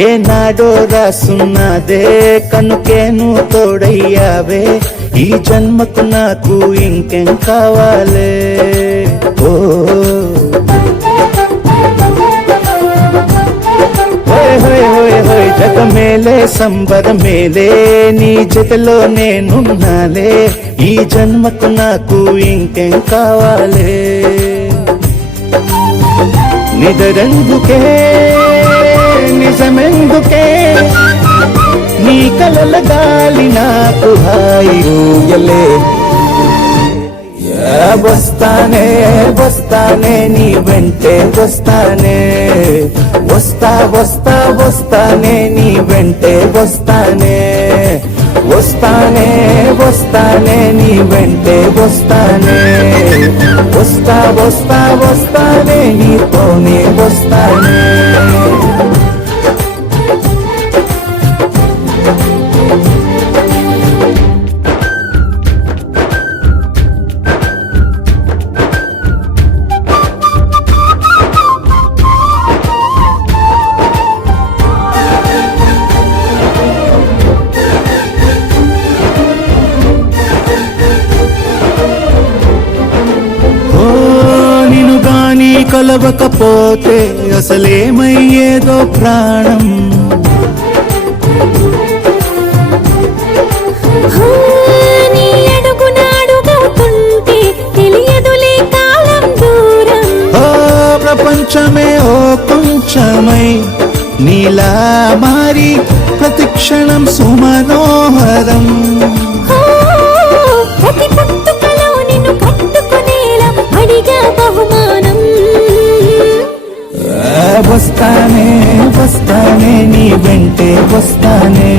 ఏనాడో రాసున్నదే కనుకే నువ్వు తోడయ్యావే ఈ జన్మకు నాకు ఇంకేం కావాలే ఓ జగ మేలే సంబర మేలే నీ జతలో నేనున్నాలే ఈ జన్మకు నాకు ఇంకేం కావాలే నిదరెందుకే నిజమెందుకే నీ కలల గాలి నాకు హాయిలే వస్తానే వస్తానే నీ వెంటే వస్తానే వస్తా వస్తా వస్తానే నీ వెంటే వస్తానే వస్తానే వస్తానే నీ వెంటే వస్తానే వస్తా వస్తా వస్తానే నీతోనే వస్తానే కలవకపోతే అసలేమయ్యేదో ప్రాణం నీ అడుగునాడుగవుతుంటే తెలియదులే కాలం దూరం ప్రపంచమే ఓ కొంచెమై నీలా మారి ప్రతిక్షణం సుమనోహరం ప్రతి పుట్టుకలో నిన్ను కట్టుకునేలా అడిగా బహుమానం వస్తానే వస్తానే నీ వెంటే వస్తానే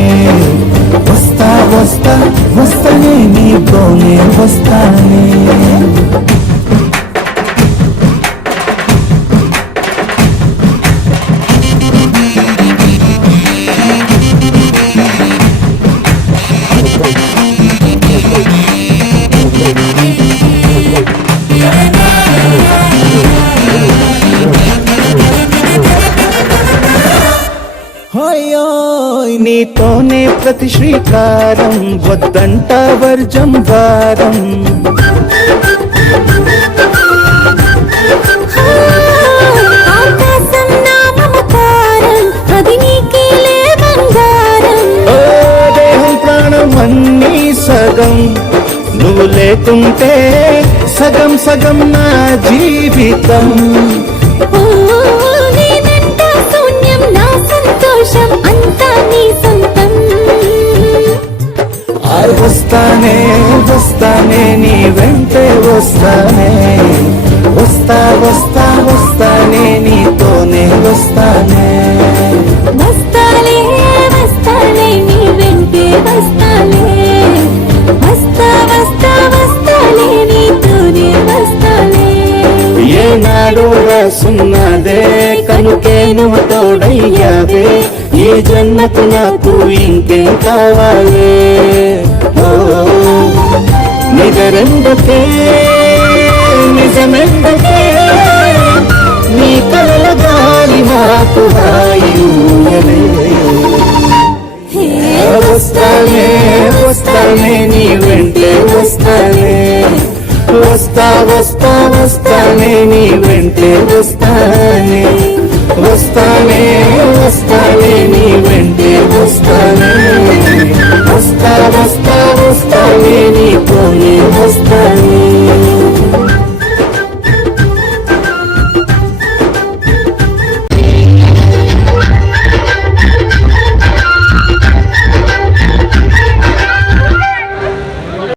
వస్తా వస్తా వస్తానే నీతోనే వస్తానే నీతోనే ప్రతి శ్రీకారం వద్దంట వర్జం వారం ఆకాశం నా మమకారం అది నీకేలే బంగారం దేహం ప్రాణం అన్నీ సగం నువ్వు లేకుంటే సగం సగం నా జీవితం అంతా నీ సొంతం వస్తానే వస్తానే నీ వెంటే వస్తానే వస్తా వస్తా వస్తానే నీతోనే వస్తానే వస్తాలే వస్తాలే నీ వెంటే వస్తాలే వస్తా వస్తా వస్తాలే నీతోనే వస్తాలే ఏనాడు రాసున్నదే కనుకే నువ్వు తోడయ్యావే ఈ జన్మకు నాకు ఇంకేం కావాలే నిజరెందుకే నిజమెందుకే నీ కలల గాలి నాకు హాయిలే వస్తానే వస్తానే నీ వెంటే వస్తానే వస్తా వస్తా వస్తానే నీ వెంటే వస్తానే వస్తానే వస్తానే నీ వెంటే వస్తానే వస్తా వస్తా వస్తానే నీతోనే వస్తానే